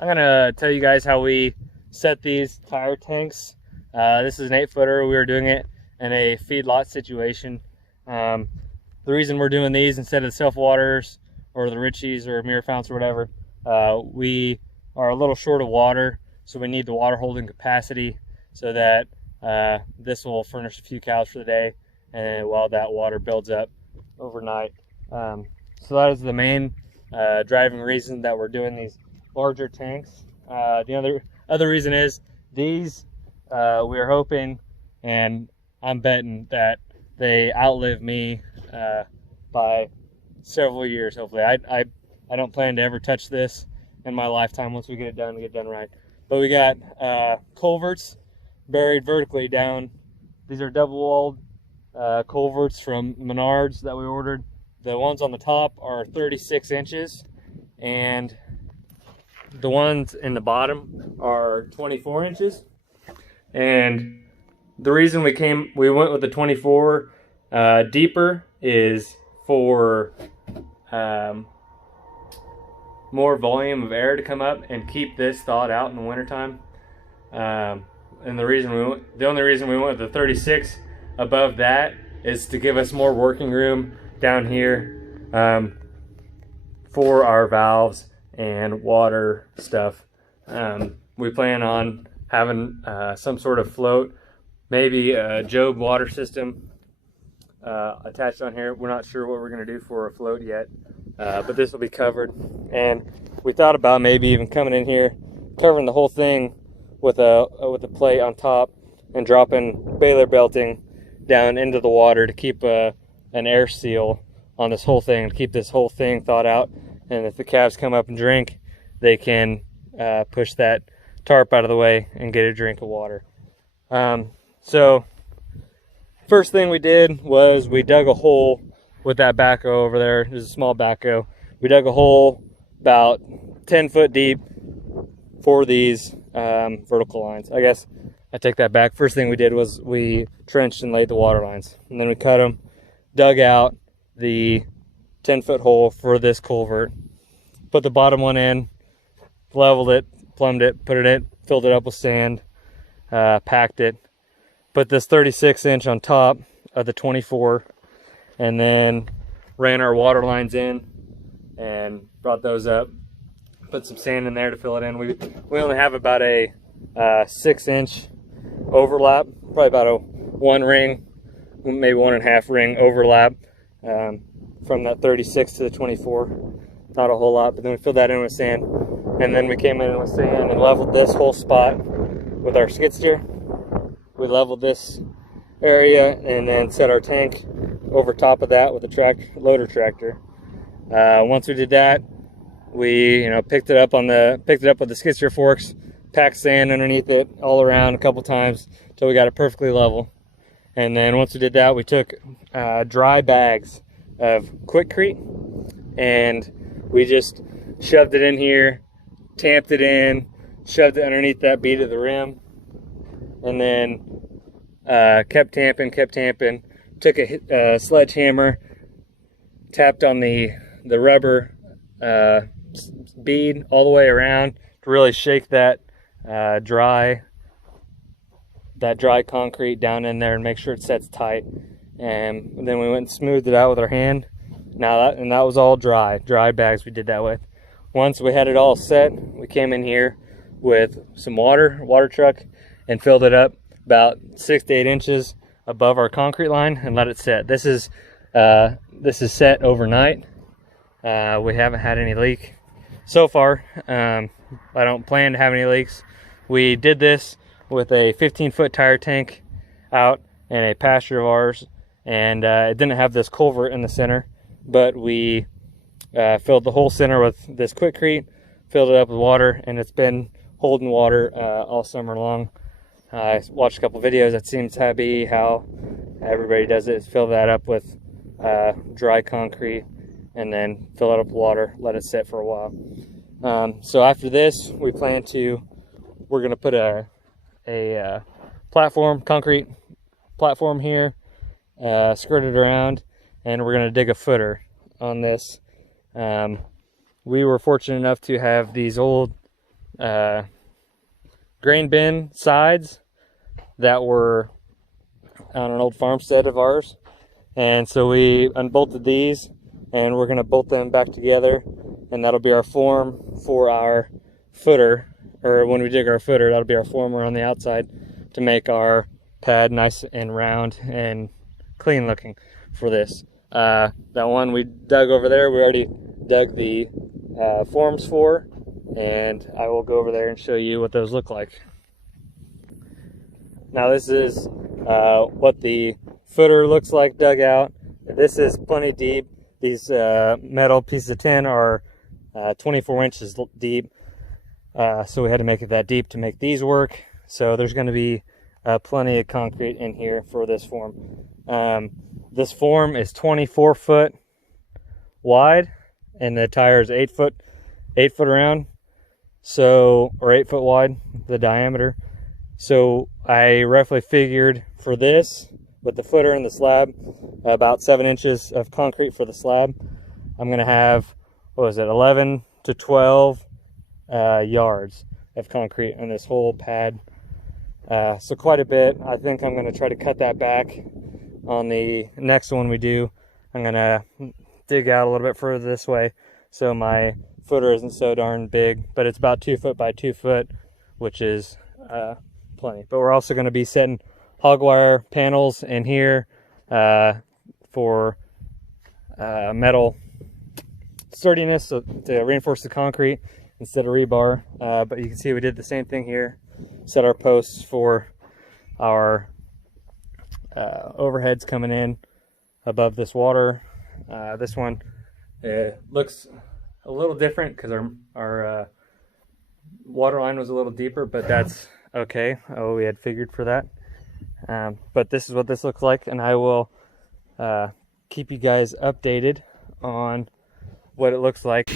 I'm gonna tell you guys how we set these tire tanks. This is an 8-footer. We were doing it in a feedlot situation. The reason we're doing these instead of the self-waters or the Richies or mirror founts or whatever, we are a little short of water, so we need the water holding capacity so that this will furnish a few cows for the day, and while that water builds up overnight. So that is the main driving reason that we're doing these larger tanks. The other reason is these we're hoping, and I'm betting that they outlive me by several years. Hopefully, I don't plan to ever touch this in my lifetime. Once we get it done right. But we got culverts buried vertically down. These are double-walled culverts from Menards that we ordered. The ones on the top are 36 inches, and the ones in the bottom are 24 inches. And the reason we went with the 24 deeper is for more volume of air to come up and keep this thawed out in the wintertime. And the only reason we went with the 36 above that is to give us more working room down here for our valves and water stuff. We plan on having some sort of float, maybe a Job water system attached on here. We're not sure what we're going to do for a float yet, but this will be covered. And we thought about maybe even coming in here, covering the whole thing with a plate on top and dropping baler belting down into the water to keep an air seal on this whole thing, to keep this whole thing thawed out. And if the calves come up and drink, they can push that tarp out of the way and get a drink of water. So first thing we did was we dug a hole with that backhoe over there. There's a small backhoe. We dug a hole about 10 foot deep for these vertical lines. I guess I take that back. First thing we did was we trenched and laid the water lines, and then we cut them, dug out the 10-foot hole for this culvert, put the bottom one in, leveled it, plumbed it, put it in, filled it up with sand, packed it, put this 36-inch on top of the 24, and then ran our water lines in and brought those up, put some sand in there to fill it in. We only have about a 6-inch overlap, probably about a 1 ring, maybe 1.5 ring overlap from that 36 to the 24. Not a whole lot, but then we filled that in with sand, and then we came in with sand and leveled this whole spot with our skid steer. We leveled this area and then set our tank over top of that with a loader tractor. Once we did that, we picked it up with the skid steer forks, packed sand underneath it all around a couple times until we got it perfectly level. And then once we did that, we took dry bags of Quickcrete and we just shoved it in here, tamped it in, shoved it underneath that bead of the rim, and then kept tamping, took a sledgehammer, tapped on the rubber bead all the way around to really shake that dry concrete down in there and make sure it sets tight. And then we went and smoothed it out with our hand. That was all dry bags we did that with. Once we had it all set, we came in here with some water truck, and filled it up about 6 to 8 inches above our concrete line and let it set. This is set overnight. We haven't had any leak so far. I don't plan to have any leaks. We did this with a 15-foot tire tank out in a pasture of ours, and it didn't have this culvert in the center, but we filled the whole center with this Quickcrete, filled it up with water, and it's been holding water all summer long. I watched a couple videos. That seems to be how everybody does it, is fill that up with dry concrete and then fill it up with water, let it sit for a while. So after this, we're going to put a concrete platform here, skirt it around, and we're going to dig a footer on this. We were fortunate enough to have these old grain bin sides that were on an old farmstead of ours. And so we unbolted these, and we're gonna bolt them back together, and that'll be our form for our footer, or when we dig our footer, that'll be our former on the outside to make our pad nice and round and clean looking for this. That one we dug over there, we already dug the forms for, and I will go over there and show you what those look like. Now this is what the footer looks like dug out. This is plenty deep. These metal pieces of tin are 24 inches deep, so we had to make it that deep to make these work. So there's going to be plenty of concrete in here for this form. This form is 24 foot wide, and the tire is 8 foot around, so, or 8 foot wide, the diameter. So I roughly figured for this, with the footer and the slab, about 7 inches of concrete for the slab. I'm gonna have, what was it, 11 to 12 yards of concrete on this whole pad. So quite a bit. I think I'm gonna try to cut that back on the next one we do. I'm gonna dig out a little bit further this way so my footer isn't so darn big, but it's about 2 foot by 2 foot, which is plenty. But we're also gonna be setting hog wire panels in here for metal sturdiness, so to reinforce the concrete instead of rebar. But you can see we did the same thing here. Set our posts for our overheads coming in above this water. This one looks a little different because our water line was a little deeper, but that's okay. Oh, we had figured for that. But this is what this looks like, and I will keep you guys updated on what it looks like.